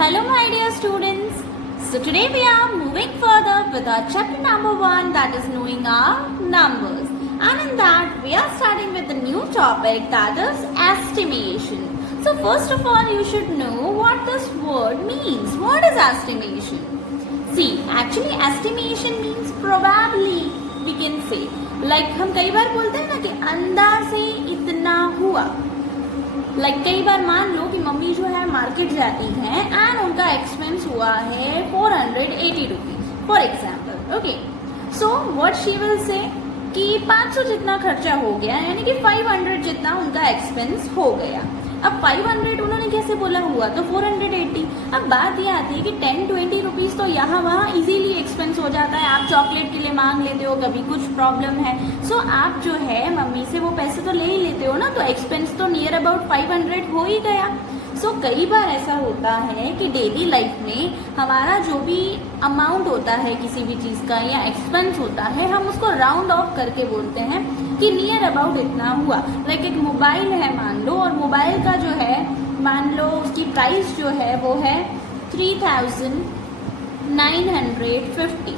Hello my dear students. So today we are moving further with our chapter number 1, that is knowing our numbers. And in that we are starting with a new topic, that is estimation. So first of all you should know what this word means. What is estimation? See, actually estimation means probably we can say. Like हम कई बार बोलते हैं ना कि अंदाजे इतना हुआ. कई बार मान लो कि मम्मी जो है मार्केट जाती हैं एंड उनका एक्सपेंस हुआ है 480 rupees for example. Okay, so what she will say कि 500 जितना खर्चा हो गया, यानी कि 500 जितना उनका एक्सपेंस हो गया. अब 500 उन्होंने कैसे बोला, हुआ तो 480. अब बात ये आती है कि 10-20 रुपीज तो यहाँ वहाँ इजीली एक्सपेंस हो जाता है. आप चॉकलेट के लिए मांग लेते हो, कभी कुछ प्रॉब्लम है, सो आप जो है मम्मी से वो पैसे तो ले ही लेते हो ना, तो एक्सपेंस तो नियर अबाउट 500 हो ही गया. सो कई बार ऐसा होता है कि डेली लाइफ में हमारा जो भी अमाउंट होता है किसी भी चीज़ का या एक्सपेंस होता है, हम उसको राउंड ऑफ करके बोलते हैं कि नियर अबाउट इतना हुआ. लाइक एक मोबाइल है मान लो, और मोबाइल का जो है मान लो उसकी प्राइस जो है वो है 3950.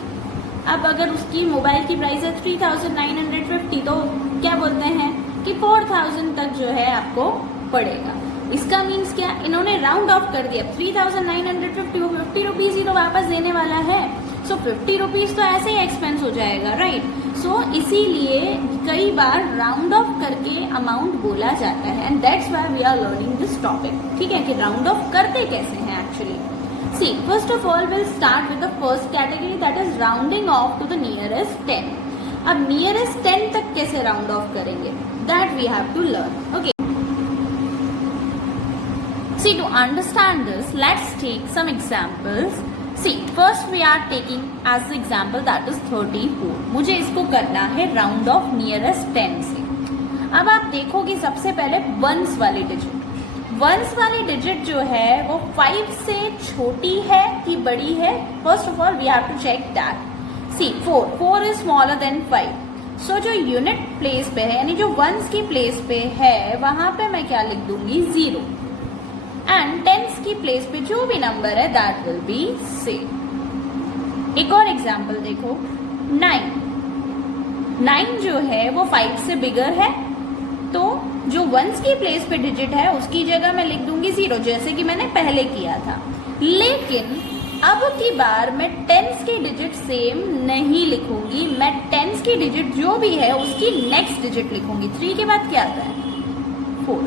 अब अगर उसकी मोबाइल की प्राइस है 3950 तो क्या बोलते हैं कि 4000 तक जो है आपको पड़ेगा. इसका मीन्स क्या, इन्होंने राउंड ऑफ कर दिया. 3950 50 रुपीज ही तो वापस देने वाला है, सो 50 रुपीज तो ऐसे ही एक्सपेंस हो जाएगा, राइट. सो इसीलिए कई बार राउंड ऑफ करके अमाउंट बोला जाता है, and that's why we are learning this topic. ठीक है, कि राउंड ऑफ करते कैसे हैं actually. See, first of all will start with the first category, that is rounding off to the nearest 10. अब नियरेस्ट 10 तक कैसे राउंड ऑफ करेंगे, that we have to learn. Okay, see, to understand this, let's take some examples. See, first we are taking as the example that is 34. मुझे इसको करना है round of nearest 10 से. अब आप देखोगे सबसे पहले वंस वाली डिजिट. वंस वाली डिजिट जो है वो 5 से छोटी है कि बड़ी है. First of all we have to check that. See, 4 is smaller than 5. So जो यूनिट प्लेस पे है, यानी जो वंस की प्लेस पे है, वहां पे मैं क्या लिख दूंगी, 0. एंड टेंस की प्लेस पे जो भी नंबर है दैट विल बी सेम. एक और एग्जाम्पल देखो, 9 जो है वो 5 से बिगर है, तो जो वंस की प्लेस पे डिजिट है उसकी जगह मैं लिख दूंगी 0, जैसे कि मैंने पहले किया था. लेकिन अब की बार मैं टेंस की डिजिट सेम नहीं लिखूंगी. मैं टेंस की डिजिट जो भी है उसकी नेक्स्ट डिजिट लिखूंगी. 3 के बाद क्या आता है, 4.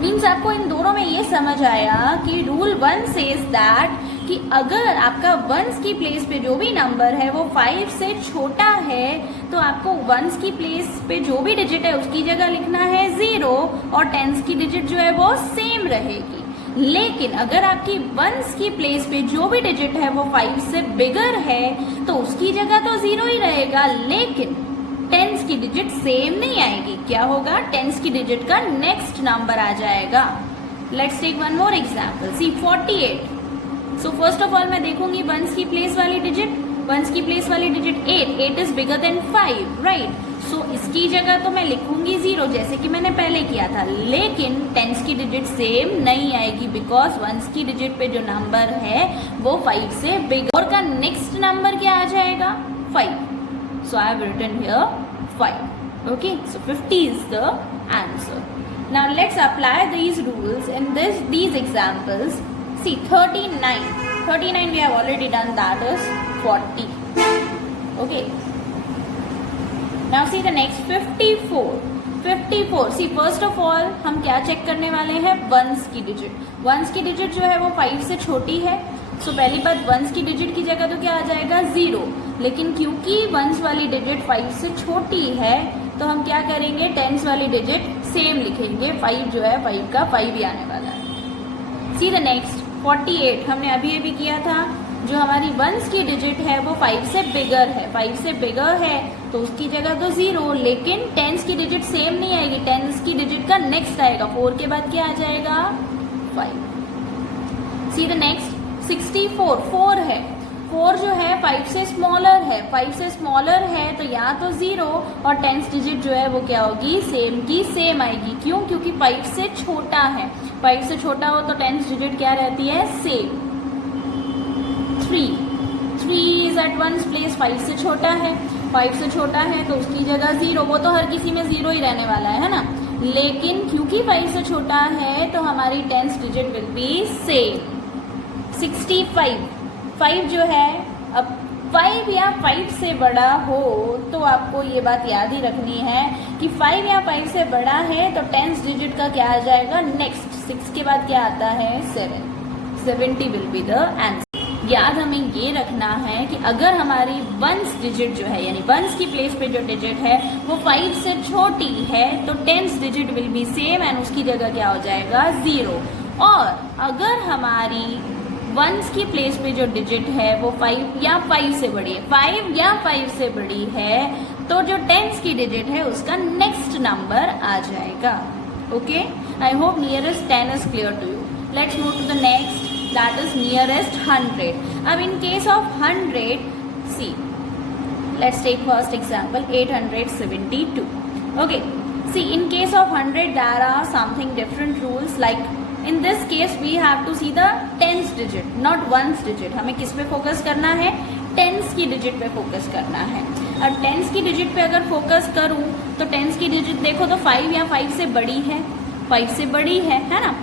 मीन्स आपको इन दोनों में ये समझ आया कि रूल 1 सेज दैट कि अगर आपका वंस की प्लेस पे जो भी नंबर है वो 5 से छोटा है, तो आपको वंस की प्लेस पे जो भी डिजिट है उसकी जगह लिखना है 0, और टेंस की डिजिट जो है वो सेम रहेगी. लेकिन अगर आपकी वंस की प्लेस पे जो भी डिजिट है वो 5 से बिगर है, तो उसकी जगह तो 0 ही रहेगा, लेकिन टेंस की डिजिट सेम नहीं आएगी. क्या होगा, टेंस की डिजिट का नेक्स्ट नंबर आ जाएगा. Let's take one more example. See, 48. So first of all मैं देखूंगी वंस की प्लेस वाली डिजिट. वंस की प्लेस वाली digit 8 is bigger than 5, right. So इसकी जगह तो मैं लिखूंगी 0, जैसे कि मैंने पहले किया था. लेकिन टेंस की डिजिट सेम नहीं आएगी, बिकॉज वंस की डिजिट पे जो नंबर है वो 5 से बिगर, और का नेक्स्ट नंबर क्या आ जाएगा, 5. So I have written here 5. Okay, so 50 is the answer. Now let's apply these rules in these examples. See, 39 we have already done, that is 40. Okay. Now see the next 54. See, first of all हम क्या check करने वाले हैं, once की digit. Ones की digit जो है वो 5 से छोटी है. सो पहली बात, वंस की डिजिट की जगह तो क्या आ जाएगा, 0. लेकिन क्योंकि वंस वाली डिजिट 5 से छोटी है, तो हम क्या करेंगे, टेंस वाली डिजिट सेम लिखेंगे. 5 जो है 5 का 5 ही आने वाला है. सी द नेक्स्ट 48. हमने अभी किया था. जो हमारी वंस की डिजिट है वो 5 से बिगर है. 5 से बिगर है तो उसकी जगह तो 0, लेकिन टेंस की डिजिट सेम नहीं आएगी. टेंस की डिजिट का नेक्स्ट आएगा. 4 के बाद क्या आ जाएगा, 5. सी द नेक्स्ट 64. 4 है. 4 जो है 5 से स्मॉलर है. 5 से स्मॉलर है तो यहाँ तो 0, और टेंस डिजिट जो है वो क्या होगी, सेम की सेम आएगी. क्यों, क्योंकि 5 से छोटा है. 5 से छोटा हो तो 10th डिजिट क्या रहती है, same. 3 is at ones place, 5 से छोटा है, 5 से छोटा है तो उसकी जगह 0, वो तो हर किसी में 0 ही रहने वाला है ना, लेकिन क्योंकि 5 से छोटा है तो हमारी 10th digit will be same. 65, 5 जो है, अब 5 या 5 से बड़ा हो तो आपको ये बात याद ही रखनी है कि 5 या 5 से बड़ा है तो 10th डिजिट का क्या आ जाएगा, नेक्स्ट 6 के बाद क्या आता है, 7। 70 विल बी द आंसर। याद हमें ये रखना है कि अगर हमारी वंस डिजिट जो है, यानी वंस की प्लेस पे जो डिजिट है वो 5 से छोटी है तो 10th digit will be same and उसकी जगह क्या हो जाएगा, 0। और अगर हमारी वंस की प्लेस पे जो डिजिट है वो 5 या 5 से बड़ी है, 5 या 5 से बड़ी है तो जो 10th की डिजिट है उसका नेक्स्ट नंबर आ जाएगा। Okay, I hope nearest 10 is clear to you. Let's move to the next, that is nearest 100. अब in case of 100, see, let's take first example 872. Okay, see, in case of 100 there are something different rules, like in this case we have to see the 10th digit, not 1st digit. हमें किस पे focus करना है, 10th की digit पे focus करना है। अब 10th की डिजिट पे अगर फोकस करूँ तो 10th की डिजिट देखो तो 5 या 5 से बड़ी है, 5 से बड़ी है ना,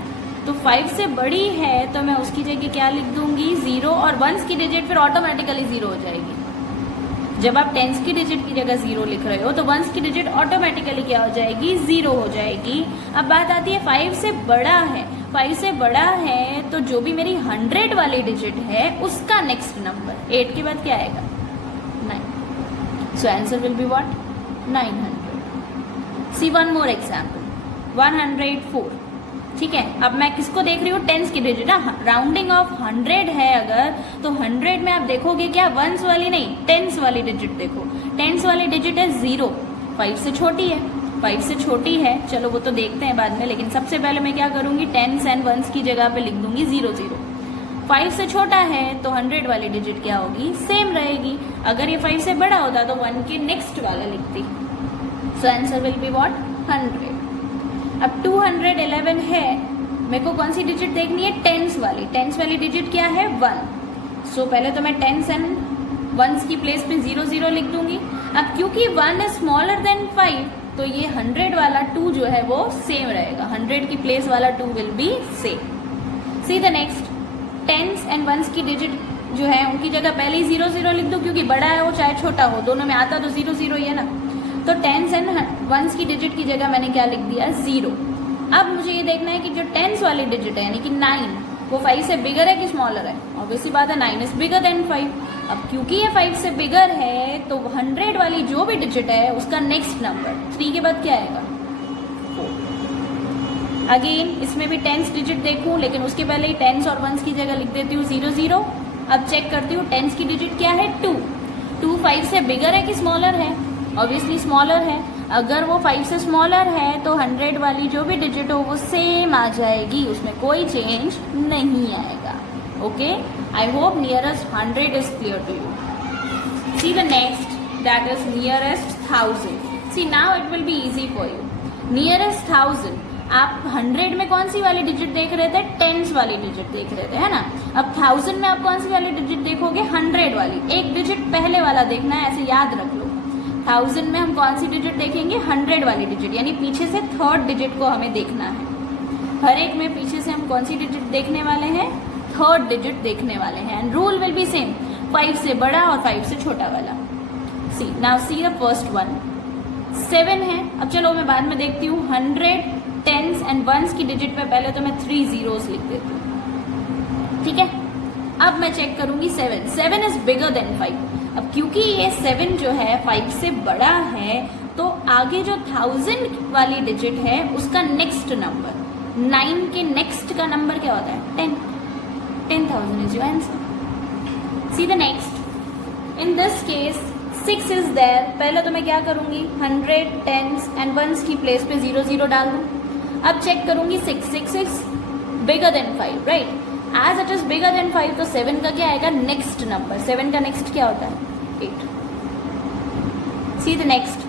तो 5 से बड़ी है तो मैं उसकी जगह क्या लिख दूंगी, 0, और 1 की डिजिट फिर ऑटोमेटिकली 0 हो जाएगी। जब आप 10 की डिजिट की जगह 0 लिख रहे हो तो 1 की डिजिट ऑटोमेटिकली क्या हो जाएगी, 0 हो जाएगी। अब बात आती है 5 से बड़ा है, 5 से बड़ा है तो जो भी मेरी 100 वाली डिजिट है उसका नेक्स्ट नंबर 8 के बाद क्या आएगा, 9। So answer will be what, 900। See one more example, 104। ठीक है, अब मैं किसको देख रही हूँ, 10th की डिजिट ना, राउंडिंग ऑफ 100 है अगर तो 100 में आप देखोगे क्या, 1s वाली नहीं, 10th वाली डिजिट देखो। 10th वाली डिजिट है 0, 5 से छोटी है, 5 से छोटी है, चलो वो तो देखते हैं बाद में, लेकिन सबसे पहले मैं क्या करूंगी, 10s एंड 1s की जगह पे लिख दूंगी 0 0। 5 से छोटा है तो 100 वाली डिजिट क्या होगी, सेम रहेगी। अगर ये 5 से बड़ा होता तो 1 के नेक्स्ट वाला लिखती। सो आंसर विल बी व्हाट, 100। अब 211 है, मेरे को कौन सी डिजिट देखनी है, 10s वाली। 10s वाली डिजिट क्या है, 1। सो पहले तो मैं 10s एंड 1s की प्लेस पे 0 0 लिख दूंगी। अब क्योंकि 1 इज स्मॉलर देन 5 तो ये 100 वाला 2 जो है वो सेम रहेगा, 100 की प्लेस वाला 2 will be same. C the next, 10s and 1s की डिजिट जो है उनकी जगह पहले ही 0 0 लिख दो, क्योंकि बड़ा है वो चाहे छोटा हो, दोनों में आता तो 0 0 ही है ना। तो 10s एंड 1s की डिजिट की जगह मैंने क्या लिख दिया, 0। अब मुझे ये देखना है कि जो 10s वाली डिजिट है यानी कि 9, वो 5 से बिगर है कि स्मॉलर है, ऑब्वियसली बात है 9 इज बिगर देन 5। अब क्योंकि ये 5 से बिगर है तो 100 वाली जो भी डिजिट है उसका नेक्स्ट नंबर 3 के बाद क्या आएगा, 4। अगेन इसमें भी 10s डिजिट देखूं, लेकिन उसके पहले ही 10s और 1s की जगह लिख देती हूँ 0 0। अब चेक करती हूँ 10s की डिजिट क्या है, 2। 2 5 से बिगर है कि स्मॉलर है, ऑब्वियसली स्मॉलर है। अगर वो 5 से स्मॉलर है तो 100 वाली जो भी डिजिट हो वो सेम आ जाएगी, उसमें कोई चेंज नहीं आएगा। Okay, I hope nearest 100 is clear to you. See the next, that is nearest 1000। See now it will be easy for you. Nearest 1000, आप 100 में कौन सी वाली डिजिट देख रहे थे, 10s वाली डिजिट देख रहे थे, है ना। अब 1000 में आप कौन सी वाली डिजिट देखोगे, 100 वाली। एक डिजिट पहले वाला देखना है, ऐसे याद रख लो। 1000 में हम कौन सी डिजिट देखेंगे, 100 वाली डिजिट, यानी पीछे से 3rd डिजिट को हमें देखना है। हर एक में पीछे से हम कौन सी डिजिट देखने वाले हैं, 3rd डिजिट देखने वाले हैं। And rule will be same, 5 से बड़ा और 5 से छोटा वाला। See now see the first one, 7 है। अब चलो मैं बाद में देखती हूँ, 100, 10s एंड 1s की डिजिट पे पहले तो मैं 3 zeros लिख देती हूँ, ठीक है। अब मैं चेक करूंगी 7, 7 इज बिगर देन 5। अब क्योंकि ये 7 जो है 5 से बड़ा है तो आगे जो 1000 वाली डिजिट है उसका नेक्स्ट नंबर, 9 के नेक्स्ट का नंबर क्या होता है, 10। 10,000 is your answer. See the next, in this case 6 is there. पहले तो मैं क्या करूंगी, 100, 10s एंड 1s की प्लेस पे 0 0 डाल दूं। अब चेक करूंगी 6 is bigger than 5, right. As it is bigger than 5 तो 7 का क्या आएगा, नेक्स्ट नंबर। 7 का नेक्स्ट क्या होता है, 8। सी द नेक्स्ट,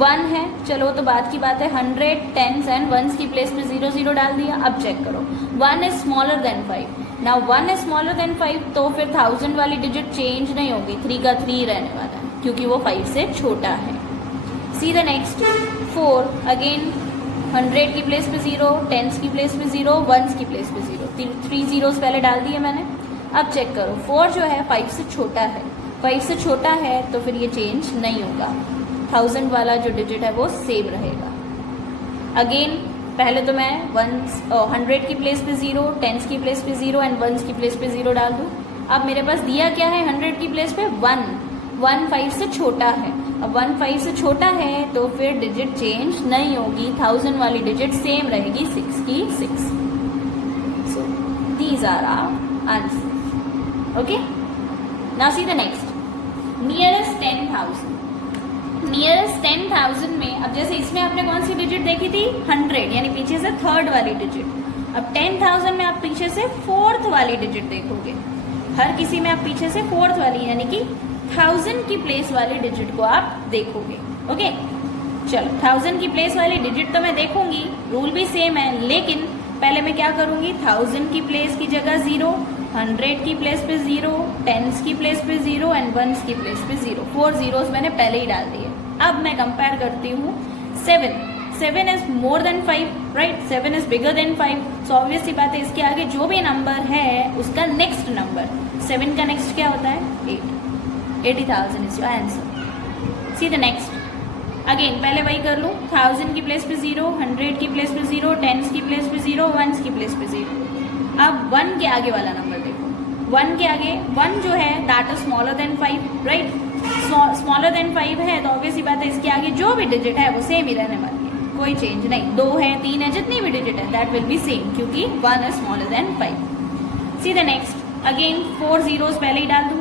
1 है, चलो तो बात की बात है, 100 टेंस एंड वंस की प्लेस पे 0 0 डाल दिया। अब चेक करो, 1 is smaller than 5। Now 1 is smaller than 5, तो फिर 1000 वाली डिजिट चेंज नहीं होगी, 3 का 3 रहने वाला है क्योंकि वो 5 से छोटा है। सी द नेक्स्ट 4, अगेन 100 की प्लेस पे 0, टेंस की प्लेस पे 0, वंस की प्लेस पे 0, 3 zeros पहले डाल दिए मैंने। अब चेक करो, 4 जो है 5 से छोटा है, 5 से छोटा है तो फिर ये चेंज नहीं होगा, 1000 वाला जो डिजिट है वो सेम रहेगा। अगेन पहले तो मैं 100 की प्लेस पे 0, टेंस की प्लेस पे 0 एंड वंस की प्लेस पे 0 डाल दूँ। अब मेरे पास दिया क्या है, 100 की प्लेस पे 1, 1 5 से छोटा है। अब 1 5 से छोटा है तो फिर डिजिट चेंज नहीं होगी, 1000 वाली डिजिट सेम रहेगी, 6 की 6। So these are our answer. Okay, now see the next, nearest 10,000। Nearest 10,000 में अब जैसे इसमें आपने कौन सी डिजिट देखी थी, 100, यानी पीछे से थर्ड वाली डिजिट। अब 10,000 में आप पीछे से फोर्थ वाली डिजिट देखोगे, हर किसी में आप पीछे से फोर्थ वाली यानी कि 1000 की प्लेस वाली डिजिट को आप देखोगे। ओके, चलो 1000 की प्लेस वाली डिजिट तो मैं देखूंगी, रूल भी सेम है, लेकिन पहले मैं क्या करूंगी, 1000 की प्लेस की जगह 0, 100 की प्लेस पे 0, टेंस की प्लेस पे 0 एंड वंस की प्लेस पे 0, 4 zeros मैंने पहले ही डाल दिए। अब मैं कंपेयर करती हूँ 7, 7 is more than 5, right, 7 is bigger than 5, so obvious सी बात है इसके आगे जो भी नंबर है उसका नेक्स्ट नंबर, 7 का नेक्स्ट क्या होता है, 8, 80,000 is your answer. See the next, again पहले वही कर लूँ, 1000 की प्लेस पे 0, 100 की प्लेस पे 0, टेंस की प्लेस पे 0, वंस की प्लेस पे 0। अब 1 के आगे वाला नंबर देखो, 1 के आगे 1 जो है that is smaller than 5, right, smaller than 5 है तो ऑब्वियस सी बात है इसके आगे जो भी डिजिट है वो सेम ही रहने वाली है, कोई चेंज नहीं, 2 है 3 है जितनी भी डिजिट है दैट विल बी सेम क्योंकि 1 is smaller than 5। C the next, again 4 zeros पहले ही डाल दूँ।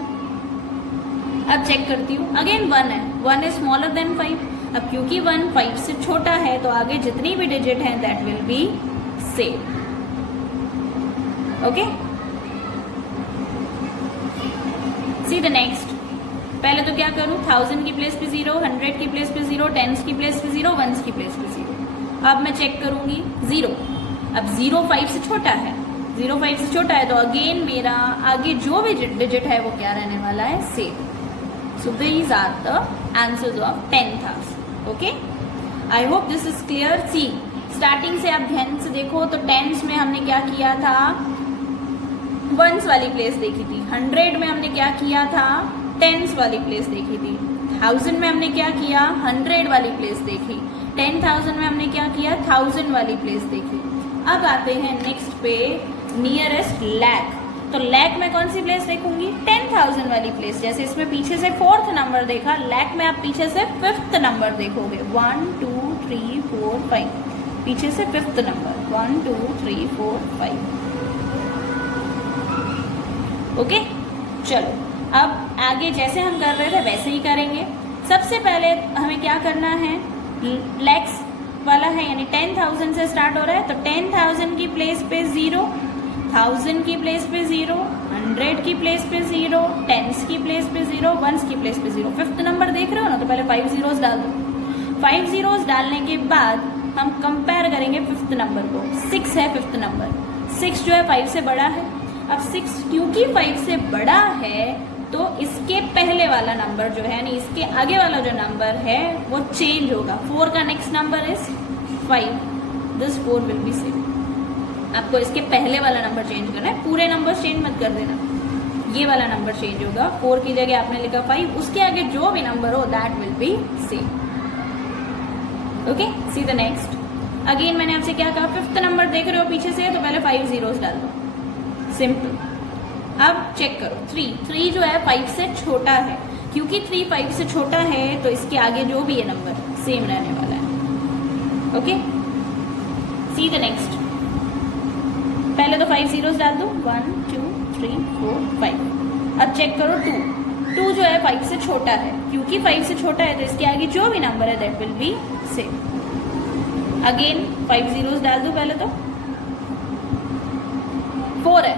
अब चेक करती हूँ, अगेन 1 है, 1 इज स्मॉलर देन 5, अब क्योंकि 1 5 से छोटा है तो आगे जितनी भी डिजिट है that will be same. Okay, C the next, पहले तो क्या करूं, 1000 की प्लेस पे 0, 100 की प्लेस पे 0, टेंस की प्लेस पे 0, वंस की प्लेस पे 0। अब मैं चेक करूंगी 0, अब 0 5 से छोटा है, 0 5 से छोटा है तो अगेन मेरा आगे जो भी डिजिट है वो क्या रहने वाला है, same. So these are the answers of 10,000। Okay, I hope this is clear. See, starting से आप ध्यान से देखो तो टेंस में हमने क्या किया था, वंस वाली प्लेस देखी थी, 100 में हमने क्या किया था, टेंस वाली प्लेस देखी थी, 1000 में हमने क्या किया, 100 वाली प्लेस देखी, 10,000 में हमने क्या किया, 1000 वाली प्लेस देखी। अब आते हैं नेक्स्ट पे, नियरेस्ट लाख। तो लाख में कौन सी प्लेस देखूंगी, 10,000 वाली प्लेस। जैसे इसमें पीछे से 4th नंबर देखा, लाख में आप पीछे से 5th नंबर देखोगे, 1 2 3 4 5, पीछे से 5th नंबर 1 2 3 4 5। ओके, चलो अब आगे जैसे हम कर रहे थे वैसे ही करेंगे। सबसे पहले हमें क्या करना है, लैक्स वाला है यानी 10,000 से स्टार्ट हो रहा है तो 10,000 की प्लेस पे 0, 1000 की प्लेस पे 0, 100 की प्लेस पे 0, टेंस की प्लेस पे 0, वंस की प्लेस पे 0। 5th नंबर देख रहे हो ना, तो पहले 5 zeros डाल दो। 5 zeros डालने के बाद हम कंपेयर करेंगे 5th नंबर को, 6 है 5th नंबर, 6 जो है 5 से बड़ा है। अब 6 क्योंकि 5 से बड़ा है तो इसके पहले वाला नंबर जो है यानी इसके आगे वाला जो नंबर है वो चेंज होगा। 4 का next number is 5, this 4 will be same. आपको इसके पहले वाला नंबर चेंज करना है, पूरे नंबर चेंज मत कर देना, ये वाला नंबर चेंज होगा। 4 की जगह आपने लिखा 5, उसके आगे जो भी नंबर हो that will be same. Okay, C the next, again मैंने आपसे क्या कहा, 5th नंबर देख रहे हो पीछे से तो पहले 5 zeros डाल दो, सिंपल। अब चेक करो 3 जो है 5 से छोटा है, क्योंकि 3 5 से छोटा है तो इसके आगे जो भी है नंबर सेम रहने वाला है। ओके, सी द नेक्स्ट, पहले तो 5 zeros डाल दो, 1 2 3 4 5। अब चेक करो 2 जो है 5 से छोटा है, क्योंकि 5 से छोटा है तो इसके आगे जो भी नंबर है that will be same. Again 5 zeros डाल दो, पहले तो 4 है,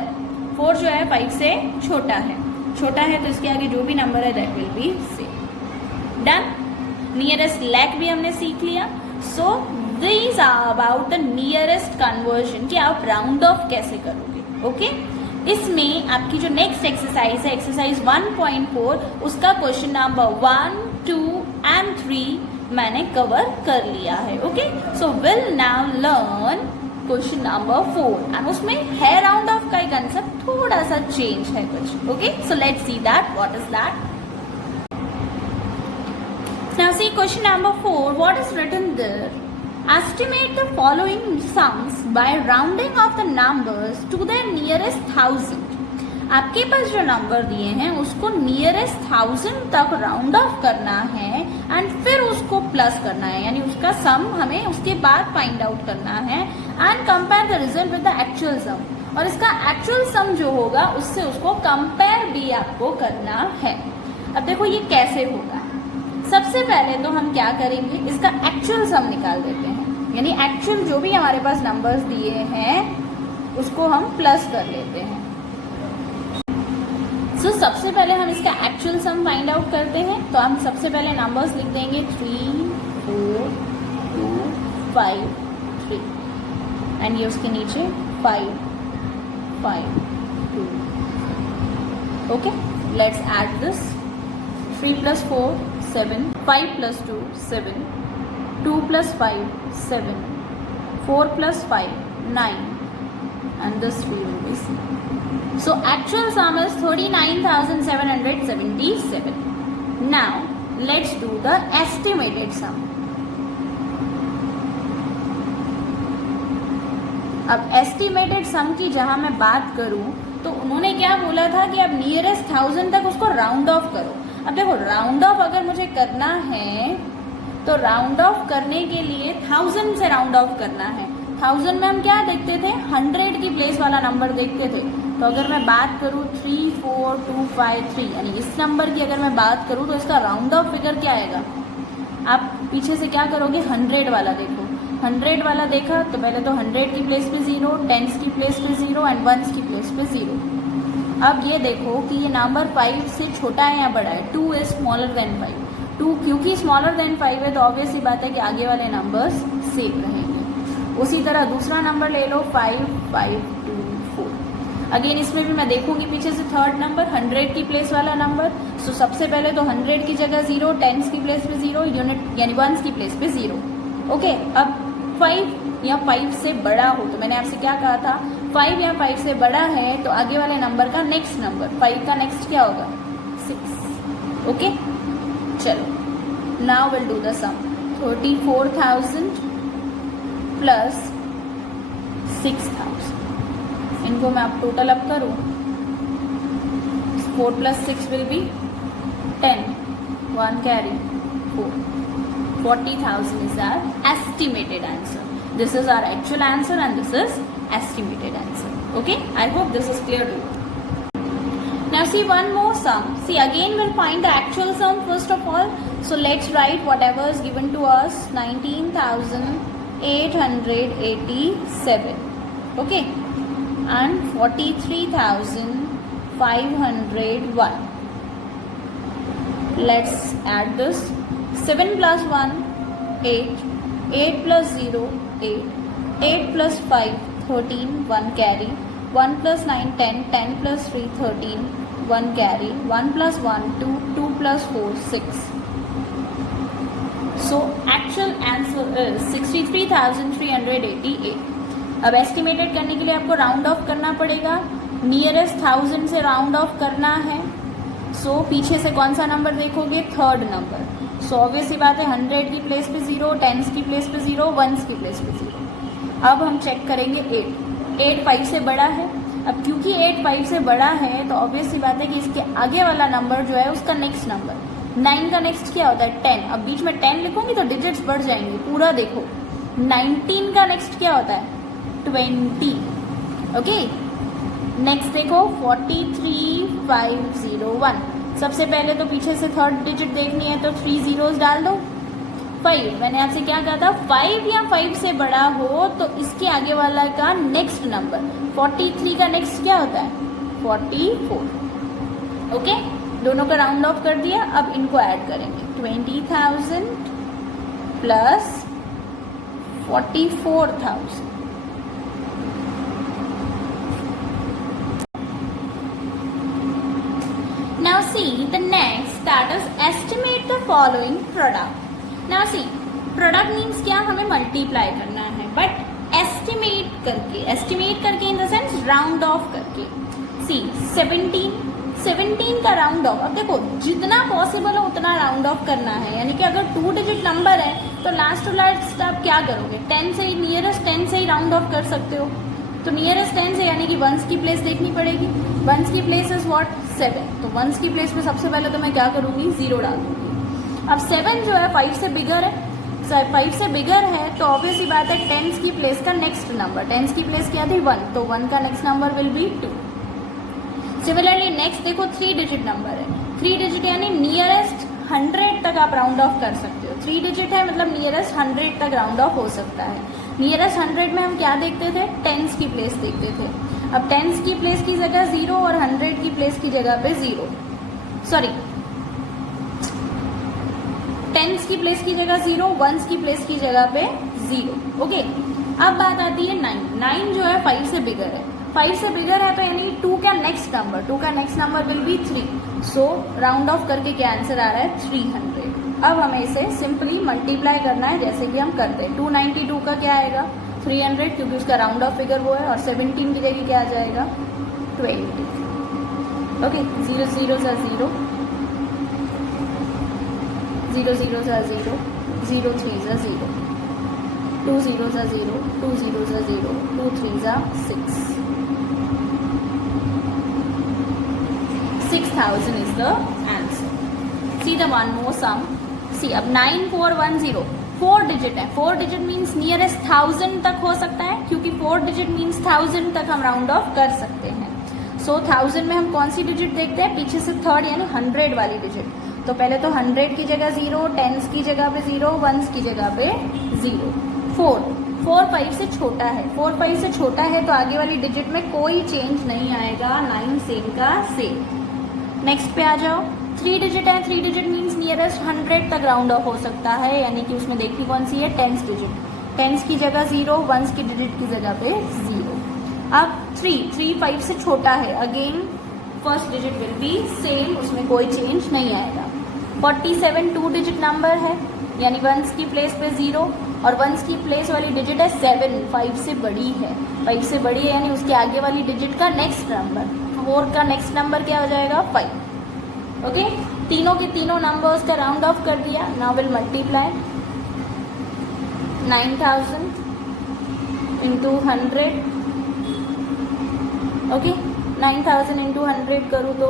4 जो है 5 से छोटा है तो इसके आगे जो भी नंबर है that will be same. Done. Nearest lakh भी हमने सीख लिया. So these are about the nearest conversion कि आप राउंड ऑफ कैसे करोगे. ओके इसमें आपकी जो नेक्स्ट एक्सरसाइज है एक्सरसाइज 1.4 उसका क्वेश्चन नंबर 1, 2 एंड 3 मैंने कवर कर लिया है. Okay so will now learn question number 4 and उसमें है राउंड ऑफ का एक कंसेप्ट थोड़ा सा चेंज है कुछ. Okay so let's see that what is that. Now see question number 4 what is written there. Estimate the following sums by rounding of the numbers to their nearest 1000. आपके पास जो number दिए हैं उसको nearest 1000 तक round off करना है and फिर उसको प्लस करना है, यानी उसका सम हमें उसके बाद फाइंड आउट करना है and compare the result with the actual sum. और इसका एक्चुअल सम जो होगा उससे उसको कंपेयर भी आपको करना है. अब देखो ये कैसे होगा. सबसे पहले तो हम क्या करेंगे, इसका एक्चुअल सम निकाल देते हैं, यानी एक्चुअल जो भी हमारे पास नंबर्स दिए हैं उसको हम प्लस कर लेते हैं. सो सबसे पहले हम इसका एक्चुअल सम फाइंड आउट करते हैं. तो हम सबसे पहले नंबर्स लिख देंगे 3, 4, 2, 5, 3 एंड ये उसके नीचे 5, 5, 2. Okay let's add this. 3 plus 4 7, 5 plus 2 7, 2 plus 5 7, 4 plus 5 9 and this 3 will be 6. So actual sum is 39,777. Now let's do the estimated sum. अब एस्टिमेटेड सम की जहां मैं बात करूं तो उन्होंने क्या बोला था कि अब नियरेस्ट 1000 तक उसको राउंड ऑफ करो. अब देखो राउंड ऑफ अगर मुझे करना है तो राउंड ऑफ करने के लिए 1000 से राउंड ऑफ करना है. 1000 में हम क्या देखते थे, 100 की प्लेस वाला नंबर देखते थे. तो अगर मैं बात करूँ 3, 4, 2, 5, 3 यानी इस नंबर की अगर मैं बात करूँ तो इसका राउंड ऑफ फिगर क्या आएगा. आप पीछे से क्या करोगे, 100 वाला देखो. 100 वाला देखा तो पहले तो 100 की प्लेस पे 0, 10s की प्लेस पे 0 एंड 1s की प्लेस पे 0. अब ये देखो कि ये नंबर 5 से छोटा है या बड़ा है. 2 इज स्मॉलर देन 5. 2 क्योंकि स्मॉलर देन 5 है तो ऑब्वियस ही बात है कि आगे वाले नंबर्स सेम रहेंगे. उसी तरह दूसरा नंबर ले लो 5, 5, 2, 4. अगेन इसमें भी मैं देखूंगी पीछे से थर्ड नंबर 100 की प्लेस वाला नंबर. सो सबसे पहले तो 100 की जगह 0, 10s की प्लेस पे 0, यूनिट यानी 1s की प्लेस पे 0. ओके अब 5 या 5 से बड़ा हो तो मैंने आपसे क्या कहा था, 5 या 5 से बड़ा है तो आगे वाले नंबर का नेक्स्ट नंबर 5 का नेक्स्ट क्या होगा 6. ओके चलो now will do the sum. 34,000 plus 6,000. इनको मैं अब टोटल अप करूँ. 4 plus 6 will be 10. 1 carry 4. 40,000 is our estimated answer. This is our actual answer and this is estimated answer. Okay, I hope this is clear to you. Now see one more sum. See again we'll find the actual sum first of all. So let's write whatever is given to us. 19,887. Okay, and 43,501. Let's add this. 7 plus 1 8, 8 plus 0 8, 8 plus 5 13, 1 carry, 1 plus 9 10, 10 plus 3 13, 1 carry, 1 plus 1 2, 2 plus 4 6. So actual answer is 63,388. अब estimated करने के लिए आपको round off करना पड़ेगा. Nearest 1000 से round off करना है. सो पीछे से कौन सा नंबर देखोगे, थर्ड नंबर. सो ऑब्वियस ही बात है 100 की प्लेस पे 0, 10s की प्लेस पे 0, 1s की प्लेस पे 0. अब हम चेक करेंगे 8. 8 5 से बड़ा है. अब क्योंकि 8 5 से बड़ा है तो ऑब्वियस ही बात है कि इसके आगे वाला नंबर जो है उसका नेक्स्ट नंबर 9 का नेक्स्ट क्या होता है 10. अब बीच में 10 लिखूंगी तो डिजिट्स बढ़ जाएंगे. पूरा देखो 19 का नेक्स्ट क्या होता है 20. ओके नेक्स्ट देखो 43,501. सबसे पहले तो पीछे से थर्ड डिजिट देखनी है तो 3 zeros डाल दो. 5 मैंने आपसे क्या कहा था, 5 या 5 से बड़ा हो तो इसके आगे वाला का नेक्स्ट नंबर 43 का नेक्स्ट क्या होता है 44. ओके दोनों का राउंड ऑफ कर दिया. अब इनको ऐड करेंगे 20,000 plus 44,000. Now see the next, that is estimate the following product. Now see, product means क्या, हमें multiply करना है, but estimate करके in the sense round off करके. See 17 का राउंड ऑफ, अब देखो जितना पॉसिबल हो उतना राउंड ऑफ करना है, यानी कि अगर 2 डिजिट नंबर है तो लास्ट टू लास्ट आप क्या करोगे, 10 से ही, नियरेस्ट 10 से ही राउंड ऑफ कर सकते हो. तो नियरेस्ट 10 से, यानी कि वंस की प्लेस देखनी पड़ेगी. वंस की प्लेस इज व्हाट, 7. तो वंस की प्लेस पे सबसे पहले तो मैं क्या करूंगी, 0 डाल दूंगी. अब 7 जो है 5 से बिगर है, 5 से बिगर है तो ऑब्वियस ही बात है 10s की प्लेस का नेक्स्ट नंबर, 10s की प्लेस क्या थी 1, तो 1 का next number will be 2. Similarly next देखो 3 डिजिट नंबर है, 3 डिजिट यानी नियरेस्ट 100 तक आप राउंड ऑफ कर सकते हो. 3 डिजिट है मतलब नियरेस्ट 100 तक राउंड ऑफ हो सकता है. नियरेस्ट 100 में हम क्या देखते थे, 10s की प्लेस देखते थे. अब 10s की प्लेस की जगह 0 और 100 की प्लेस की जगह पे 0, सॉरी 10s की प्लेस की जगह 0, 1s की प्लेस की जगह पे 0. ओके, अब बात आती है 9 जो है 5 से बिगर है. 5 से बिगर है तो यानी 2 का next number will be 3. So round off करके क्या आंसर आ रहा है, 300. अब हमें इसे सिंपली मल्टीप्लाई करना है जैसे कि हम करते हैं. 292 का क्या आएगा, 300, क्योंकि उसका राउंड ऑफ फिगर वो है, और 17 की जगह क्या आ जाएगा, 20. ओके, 0 0 सा 0, 0 0 सा 0, 0 3 सा 0, 2 0 सा 0, 2 0 सा 0, 2 3 सा 6. 6,000 is the answer. See the one more sum. See अब 9410 4 डिजिट है. 4 डिजिट मीन्स नियरेस्ट 1000 तक हो सकता है, क्योंकि 4 डिजिट मीन्स 1000 तक हम राउंड ऑफ कर सकते हैं. सो 1000 में हम कौन सी डिजिट देखते हैं, पीछे से थर्ड यानी 100 वाली डिजिट. तो पहले तो 100 की जगह 0, 10s की जगह पे 0, 1s की जगह पे 0. 4 5 से छोटा है, 4 5 से छोटा है तो आगे वाली डिजिट में कोई चेंज नहीं आएगा, 9 सेम का सेम. नेक्स्ट पे आ जाओ. 3 डिजिट है, 3 डिजिट मीन्स नियरेस्ट 100 तक राउंड ऑफ हो सकता है, यानी कि उसमें देखनी कौन सी है, 10s डिजिट. 10s की जगह 0, 1s की डिजिट की जगह पे 0. अब 3 5 से छोटा है, again first digit will be same, उसमें कोई चेंज नहीं आएगा. 47 2 डिजिट नंबर है, यानी 1s की प्लेस पे 0, और 1s की प्लेस वाली डिजिट है 7, 5 से बड़ी है, 5 से बड़ी है यानी उसके आगे वाली डिजिट का नेक्स्ट नंबर, 4 का नेक्स्ट नंबर क्या हो जाएगा, 5. ओके, तीनों के तीनों नंबर्स का राउंड ऑफ कर दिया. Now will multiply 9000 into 100. Okay, 9000 into 100 करूँ तो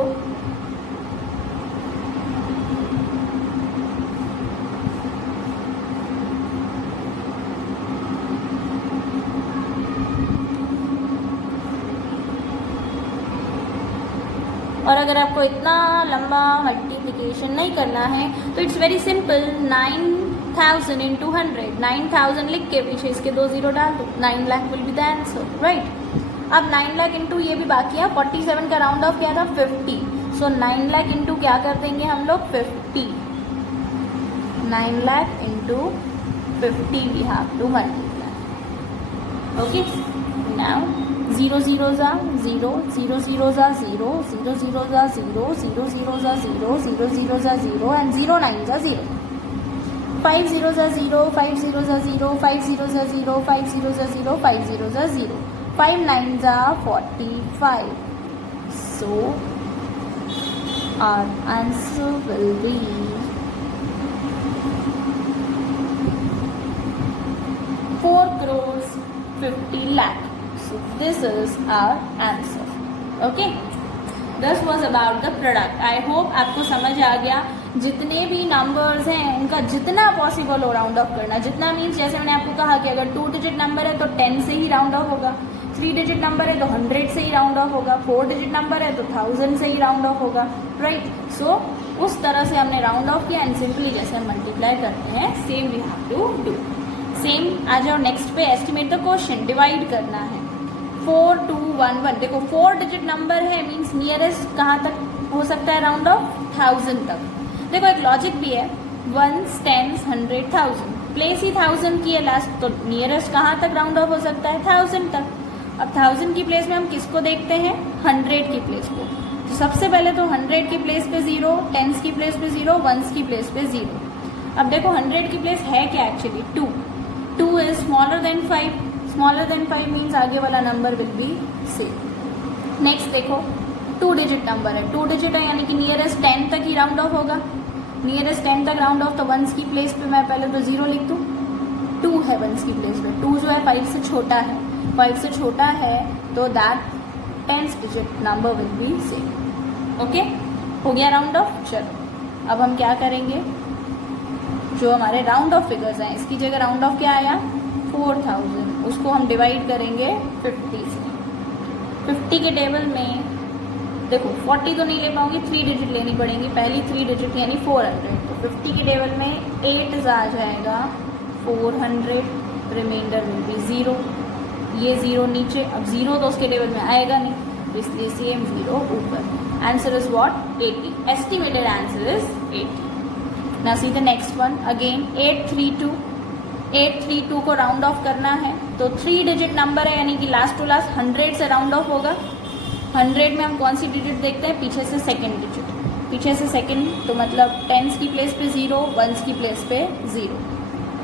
और अगर आपको इतना लंबा मल्टीप्लिकेशन नहीं करना है तो इट्स वेरी सिंपल. 9000 इंटू 100, 9000 लिख के पीछे इसके 2 0 डाल दो, 9 lakh will be the answer, right. अब 9 लाख इंटू ये भी बाकी है, 47 का राउंड ऑफ क्या था, 50. सो 9 लाख इंटू क्या कर देंगे हम लोग, 50. 9 lakh into 50 we have to multiply. Okay, now 0 0 za 0, 0 0 za 0, 0 0 za 0, 0 0 za 0, 0 0 za 0, and 0 9 za 0. 5 0 za 0, 5 0 za 0, 5 0 za 0, 5 0 za 0, 5 0 za 0. 5 9 za 45. So our answer will be 4 crores 50 lakh. So this is our answer. Okay, this was about the product. I hope आपको समझ आ गया. जितने भी numbers हैं उनका जितना possible हो round off करना. जितना मीन्स जैसे मैंने आपको कहा कि अगर 2 डिजिट नंबर है तो 10 से ही राउंड ऑफ होगा, 3 डिजिट नंबर है तो 100 से ही राउंड ऑफ होगा, 4 डिजिट नंबर है तो 1000 से ही राउंड ऑफ होगा, राइट. सो उस तरह से हमने राउंड ऑफ किया एंड सिंपली जैसे हम मल्टीप्लाई करते हैं same we have to do. Same आ जाओ नेक्स्ट पे. एस्टिमेट द क्वेश्चन, डिवाइड करना है. 4 2 1 1. देखो 4 डिजिट नंबर है मीन्स नियरेस्ट कहाँ तक हो सकता है राउंड ऑफ, 1000 तक. देखो एक लॉजिक भी है, वंस, टेंस, 100, 1000, प्लेस ही 1000 की है लास्ट, तो नियरेस्ट कहाँ तक राउंड ऑफ हो सकता है? 1000 तक। अब 1000 की प्लेस में हम किसको देखते हैं? 100 की प्लेस को। तो सबसे पहले तो 100 की प्लेस पे 0, टेंस की प्लेस पे 0, वंस की प्लेस पे 0। अब देखो 100 की प्लेस है क्या actually? 2। 2 is smaller than 5, smaller than 5 means आगे वाला number will be same. Next देखो 2 डिजिट नंबर है, 2 डिजिट है यानी कि नियरेस्ट 10 तक ही राउंड ऑफ होगा। नियरेस्ट 10 तक राउंड ऑफ, तो वंस की प्लेस पे मैं पहले तो 0 लिख दूँ। 2 है वंस की प्लेस पे, 2 जो है 5 से छोटा है, 5 से छोटा है तो that 10th digit number will be same. Okay, हो गया राउंड ऑफ। चलो अब हम क्या करेंगे, जो हमारे राउंड ऑफ फिगर्स हैं इसकी जगह राउंड ऑफ क्या आया? 4000, उसको हम डिवाइड करेंगे 50 से। 50 के टेबल में देखो 40 तो नहीं ले पाऊंगी, 3 डिजिट लेनी पड़ेंगी, पहली 3 डिजिट यानी 400। तो 50 के टेबल में 8 आ जाएगा 400, रिमाइंडर विल बी 0, ये 0 नीचे, अब 0 तो उसके टेबल में आएगा नहीं, तो इसलिए सेम 0 ऊपर। Answer is what? 80। Estimated answer is 80। Now see the next one again 832। 832 को राउंड ऑफ करना है तो 3 डिजिट नंबर है यानी कि लास्ट टू लास्ट 100 से राउंड ऑफ होगा। 100 में हम कौन सी डिजिट देखते हैं? पीछे से सेकेंड डिजिट, पीछे से सेकेंड, तो मतलब टेंस की प्लेस पे 0, वंस की प्लेस पे 0।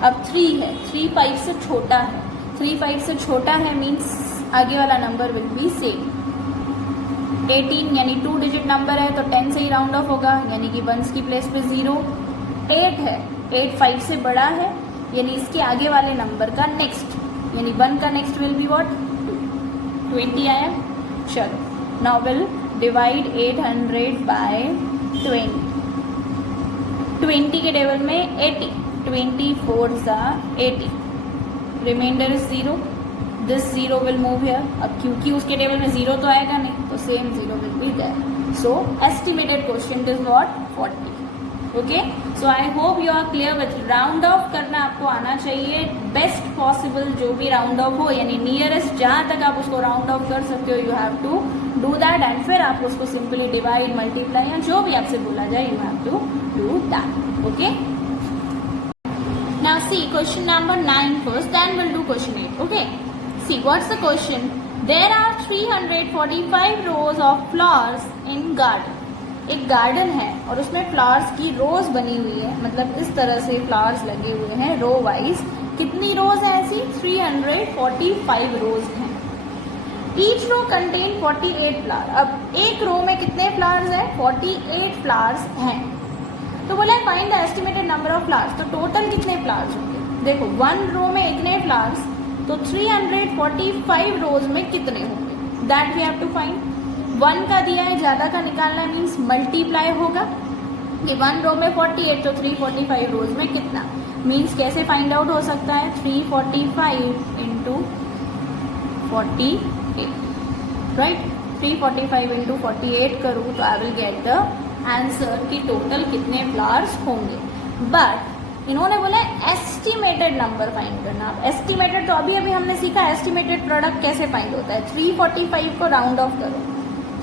अब 3 है, 3 5 से छोटा है, 3 5 से छोटा है मीन्स आगे वाला नंबर विल बी सेम। 18 यानी 2 डिजिट नंबर है तो 10 से ही राउंड ऑफ होगा यानी कि वंस की प्लेस पे 0। 8 है, 8 5 से बड़ा है यानी इसके आगे वाले नंबर का नेक्स्ट, यानी 1 का नेक्स्ट विल बी व्हाट? 20 आया। चलो नाउ विल डिवाइड 800 बाय 20। 20 के टेबल में 80, 24 80, reminder is 0, this 0 will move here. अब क्योंकि उसके टेबल में 0 तो आएगा नहीं तो same 0 will be there. So estimated question is what? 40। Okay, so I hope you are clear with round off करना आपको आना चाहिए बेस्ट पॉसिबल, जो भी राउंड ऑफ हो यानी नियरेस्ट जहाँ तक आप उसको राउंड ऑफ कर सकते हो, you have to do that and फिर आप उसको सिंपली डिवाइड, मल्टीप्लाई या जो भी आपसे बोला जाए you have to do that. Okay, now see question number 9 first, then we'll do question 8. Okay, see what's the question? There are 345 rows of flowers in garden. एक गार्डन है और उसमें फ्लावर्स की रोज बनी हुई है, मतलब इस तरह से फ्लावर्स लगे हुए हैं रो वाइज। कितनी रोज है ऐसी? 345 रोज हैं। Each row contain 48 flower. अब एक रो में कितने फ्लावर्स हैं? 48 फ्लावर्स हैं। तो बोला find the estimated number of flowers, तो टोटल कितने फ्लावर्स होंगे? देखो 1 रो में इतने फ्लावर्स, तो 345 रोज में कितने होंगे? That we have to find. 1 का दिया है, ज़्यादा का निकालना मीन्स मल्टीप्लाई होगा। ये 1 रो में 48 तो 345 रोज में कितना मीन्स कैसे फाइंड आउट हो सकता है? 345 इंटू 48, राइट? 345 इंटू 48 करूँ तो I will get the answer कि टोटल कितने फ्लावर्स होंगे। बट इन्होंने बोला एस्टिमेटेड नंबर फाइंड करना। अब एस्टिमेटेड तो अभी अभी हमने सीखा एस्टिमेटेड प्रोडक्ट कैसे फाइंड होता है। 345 को राउंड ऑफ करो,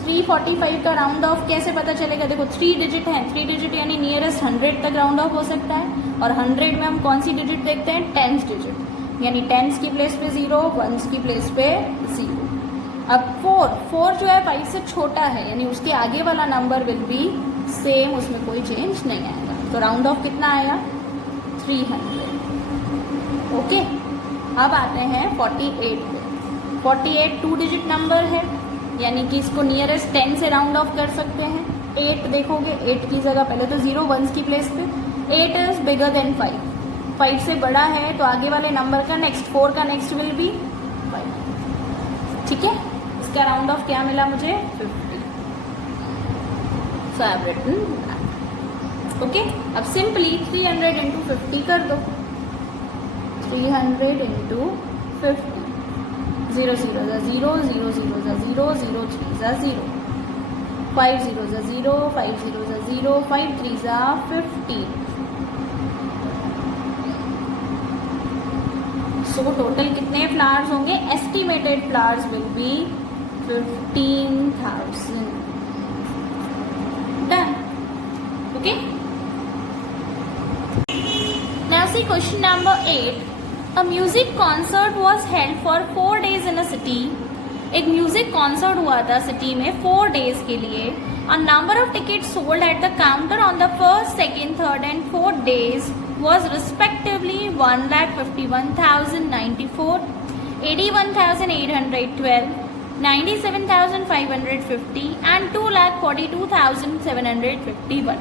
345 का राउंड ऑफ कैसे पता चलेगा? देखो 3 डिजिट है, 3 डिजिट यानी नियरेस्ट 100 तक राउंड ऑफ हो सकता है और 100 में हम कौन सी डिजिट देखते हैं? 10th डिजिट, यानी 10th की प्लेस पे 0, 1s की प्लेस पे 0। अब 4 जो है 5 से छोटा है यानी उसके आगे वाला नंबर विल बी सेम, उसमें कोई चेंज नहीं आएगा। तो राउंड ऑफ कितना आया? 300। ओके, अब आते हैं 48 पे। 48 2 डिजिट नंबर है यानी कि इसको नियरेस्ट 10 से राउंड ऑफ कर सकते हैं। 8 देखोगे, 8 की जगह पहले तो 0, 1s की प्लेस पे। 8 इज बिगर देन 5, 5 से बड़ा है तो आगे वाले नंबर का नेक्स्ट 4 का नेक्स्ट विल बी 5। ठीक है, इसका राउंड ऑफ क्या मिला मुझे? 50। सो आई हैव रिटन। ओके, अब सिंपली 300 इंटू 50 कर दो। 300 इंटू 50, 0 0 ज़ा 0, 0 0 ज़ा 0, 0 3 ज़ा 0, 5 0 ज़ा 0, 5 0 ज़ा 0, 5 3 ज़ा 15। सो टोटल कितने फ्लावर्स होंगे? Estimated flowers will be 15,000। Done. Okay, see question number 8. A music concert was held for 4 days in a city. एक म्यूजिक कॉन्सर्ट हुआ था सिटी में 4 days के लिए. A number of tickets sold at the counter on the first, second, third and fourth days was respectively 1,51,094, 81,812, 97,550 and 2,42,751.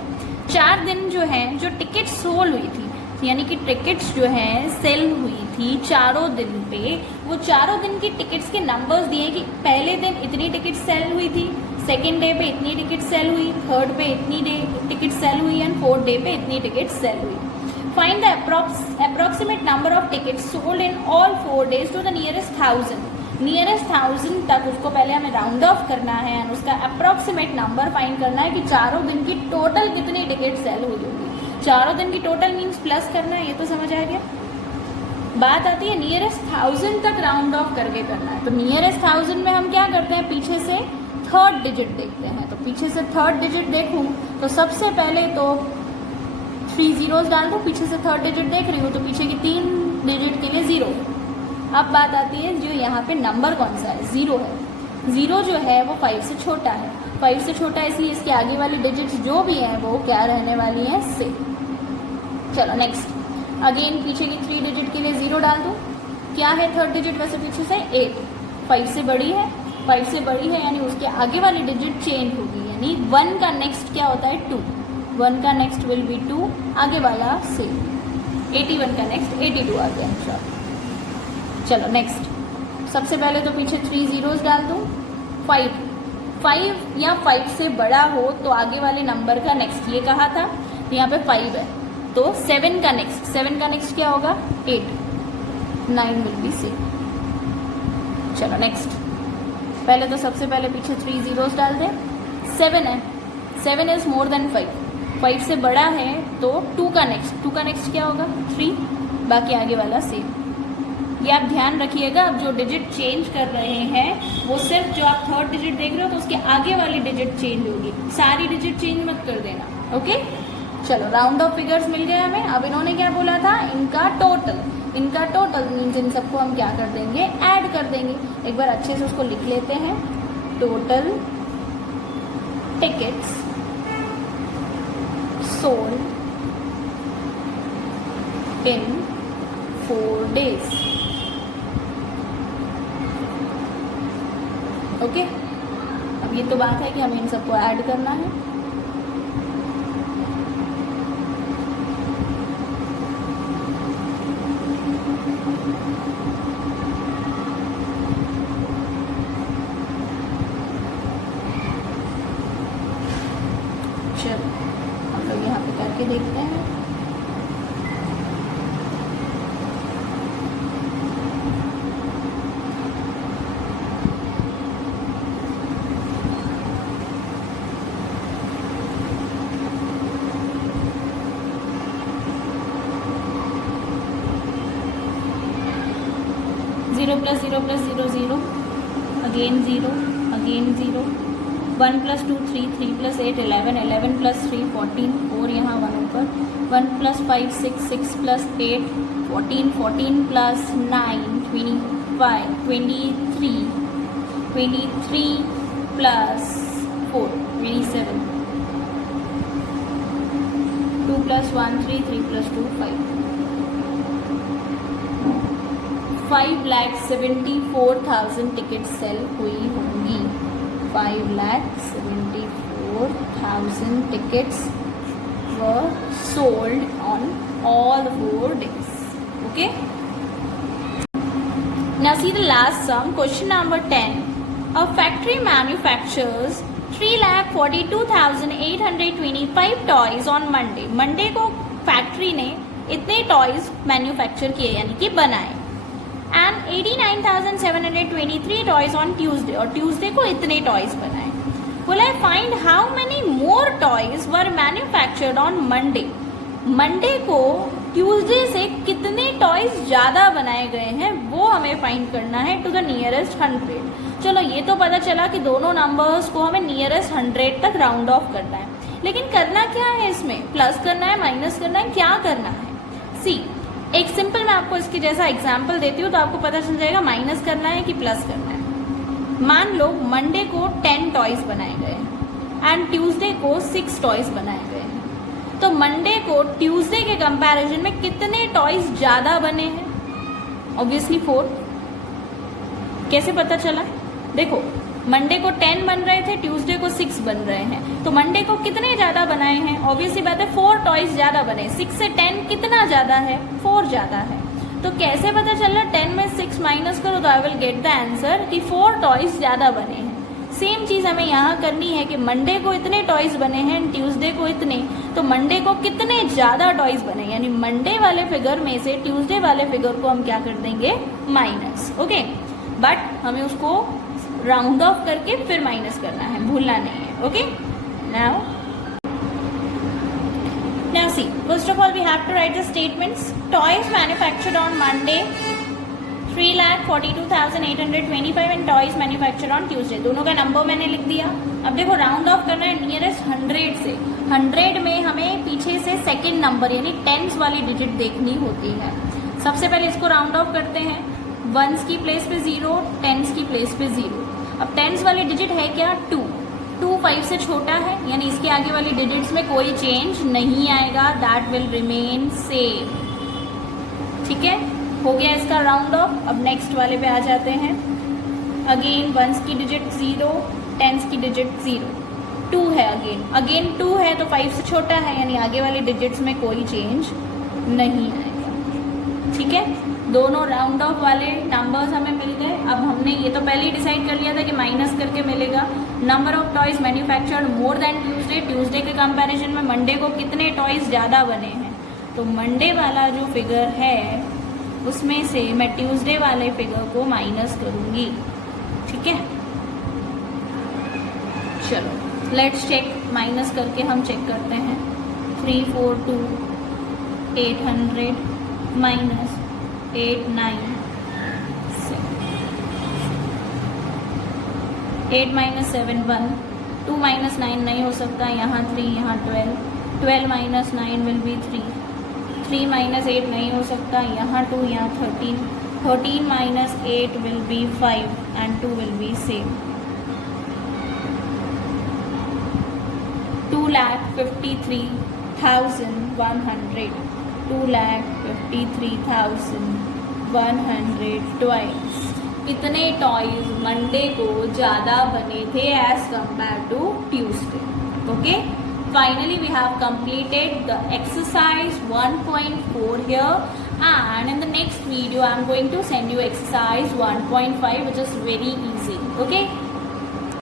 4 दिन जो है जो टिकट सोल हुई थी, यानी कि टिकट्स जो है सेल हुई थी चारों दिन पे, वो चारों दिन की टिकट्स के नंबर्स दिए कि पहले दिन इतनी टिकट सेल हुई थी, सेकेंड डे पे इतनी टिकट सेल हुई, थर्ड पे इतनी टिकट सेल हुई एंड फोर्थ डे पे इतनी टिकट सेल हुई. Find the approximate number of tickets sold in all 4 days to the nearest 1000. Nearest 1000 तक उसको पहले हमें राउंड ऑफ करना है एंड उसका अप्रोक्सीमेट नंबर फाइंड करना है कि चारों दिन की टोटल कितनी टिकट सेल हुई होगी. चारों दिन की टोटल मीन्स प्लस करना है, ये तो समझ आ गया. बात आती है नियरेस्ट 1000 तक राउंड ऑफ करके करना है. तो नियरेस्ट 1000 में हम क्या करते हैं, पीछे से थर्ड डिजिट देखते हैं. तो पीछे से थर्ड डिजिट देखूं तो सबसे पहले तो 3 zeros डाल दो. पीछे से थर्ड डिजिट देख रही हूँ तो पीछे की 3 डिजिट के लिए 0. अब बात आती है जो यहाँ पे नंबर कौन सा है, 0 है. 0 जो है वो 5 से छोटा है. 5 से छोटा है इसलिए इसके आगे वाली डिजिट्स जो भी हैं वो क्या रहने वाली हैं, से. चलो नेक्स्ट. अगेन पीछे की 3 डिजिट के लिए 0 डाल दूँ. क्या है थर्ड डिजिट वैसे पीछे से 8. 5 से बड़ी है, 5 से बड़ी है यानी उसके आगे वाली डिजिट चेंज होगी, यानी 1 का नेक्स्ट क्या होता है 2. 1 का नेक्स्ट विल बी 2, आगे वाला से. 81 का नेक्स्ट 82 आ गया. चलो नेक्स्ट. सबसे पहले तो पीछे 3 zeros डाल दूँ. 5 या 5 से बड़ा हो तो आगे वाले नंबर का नेक्स्ट, ये कहा था यहाँ पे 5 है तो 7 का नेक्स्ट क्या होगा 8. 9 विल बी से. चलो नेक्स्ट. पहले तो सबसे पहले पीछे 3 zeros डाल दें. 7 है, 7 इज मोर देन 5. 5 से बड़ा है तो 2 का नेक्स्ट क्या होगा 3, बाकी आगे वाला सेम. ये आप ध्यान रखिएगा. अब जो डिजिट चेंज कर रहे हैं वो सिर्फ जो आप थर्ड डिजिट देख रहे हो तो उसके आगे वाली डिजिट चेंज होगी, सारी डिजिट चेंज मत कर देना. ओके चलो राउंड ऑफ फिगर्स मिल गए हमें. अब इन्होंने क्या बोला था, इनका टोटल मीन्स इन सबको हम क्या कर देंगे, ऐड कर देंगे. एक बार अच्छे से उसको लिख लेते हैं. टोटल टिकट्स सोल्ड इन 4 days. ओके अब ये तो बात है कि हमें इन सबको ऐड करना है. चलो हम लोग यहाँ पे करके देखते हैं. +0 + 0 0, अगेन 0, अगेन 0. 1 + 2 3, 3 + 8 11, 11 + 3 14, 4 यहाँ 1 ऊपर. 1 + 5 6, 6 + 8 14, 14 + 9 25, 23, 23 + 4 27, 2 + 1 3, 3 + 2 5. 5,74,000 टिकट सेल हुई होंगी. 5,74,000 tickets were sold on all 4 days. Okay. Now see the last sum. Question number 10. A factory manufactures 3,42,825 toys on Monday. Monday को फैक्ट्री ने इतने टॉयज मैन्युफैक्चर किए यानी कि बनाए. एंड 89,723 टॉयज ऑन ट्यूसडे, और ट्यूसडे को इतने टॉयज बनाए. बोला है find how many more toys were manufactured on Monday. Monday को ट्यूसडे से कितने टॉयज ज़्यादा बनाए गए हैं वो हमें फाइंड करना है टू द नियरेस्ट 100. चलो ये तो पता चला कि दोनों नंबर्स को हमें नियरेस्ट 100 तक राउंड ऑफ करना है, लेकिन करना क्या है इसमें, प्लस करना है, माइनस करना है, क्या करना है. सी एक सिंपल मैं आपको इसकी जैसा एग्जाम्पल देती हूँ तो आपको पता चल जाएगा माइनस करना है कि प्लस करना है। मान लो मंडे को 10 टॉयज बनाए गए एंड ट्यूसडे को 6 टॉयज बनाए गए हैं। तो मंडे को ट्यूसडे के कंपैरिजन में कितने टॉयज ज्यादा बने हैं? ऑब्वियसली 4। कैसे पता चला? देखो, मंडे को 10 बन रहे थे, ट्यूसडे को 6 बन रहे हैं, तो मंडे को कितने ज्यादा बनाए हैं? ऑब्वियसली बात है 4 टॉयज ज्यादा बने। 6 से 10 कितना ज्यादा है? 4 ज्यादा है। तो कैसे पता चल रहा? 10 में 6 माइनस करो तो I will get the answer कि 4 टॉयज ज्यादा बने हैं। सेम चीज हमें यहाँ करनी है कि मंडे को इतने टॉयज बने हैं, ट्यूसडे को इतने, तो मंडे को कितने ज्यादा टॉयज बने, यानी मंडे वाले फिगर में से ट्यूसडे वाले फिगर को हम क्या कर देंगे? माइनस। ओके, बट हमें उसको राउंड ऑफ करके फिर माइनस करना है, भूलना नहीं है। Okay, now see, first of all we have to write the statements. Toys manufactured on Monday 3,42,825 and toys manufactured on Tuesday. दोनों का नंबर मैंने लिख दिया। अब देखो राउंड ऑफ करना है नियरेस्ट 100 से। 100 में हमें पीछे से सेकेंड नंबर यानी टेंस वाली डिजिट देखनी होती है। सबसे पहले इसको राउंड ऑफ करते हैं। वंस की प्लेस पे 0, टेंस की प्लेस पे 0। अब टेंस वाली डिजिट है क्या? 2। 2 5 से छोटा है, यानी इसके आगे वाली डिजिट्स में कोई चेंज नहीं आएगा, दैट विल रिमेन सेम। ठीक है, हो गया इसका राउंड ऑफ। अब नेक्स्ट वाले पे आ जाते हैं। अगेन वंस की डिजिट 0, टेंस की डिजिट 0, 2 है, अगेन 2 है तो 5 से छोटा है, यानी आगे वाली डिजिट्स में कोई चेंज नहीं आएगा। ठीक है, दोनों राउंड ऑफ वाले नंबर्स हमें मिल गए। अब हमने ये तो पहले ही डिसाइड कर लिया था कि माइनस करके मिलेगा। Number of toys manufactured more than Tuesday, Tuesday के कंपैरिजन में मंडे को कितने टॉयज ज़्यादा बने हैं? तो मंडे वाला जो फिगर है उसमें से मैं ट्यूसडे वाले फिगर को माइनस करूँगी। ठीक है, चलो लेट्स चेक। माइनस करके हम चेक करते हैं। 342 800 माइनस 897 8 माइनस 7 1, 2 माइनस 9 नहीं हो सकता, यहाँ 3, यहाँ 12, 12 माइनस 9 विल बी 3, 3 माइनस 8 नहीं हो सकता, यहाँ 2, यहाँ 13, 13 minus 8 will be 5 and 2 will be same. 2,53,100, 2,53,100 कितने टॉयज मंडे को ज़्यादा बने थे as compare to Tuesday. Okay, finally we have completed the exercise 1.4 here, and in the next video I am going to send you exercise 1.5 which is very easy. Okay.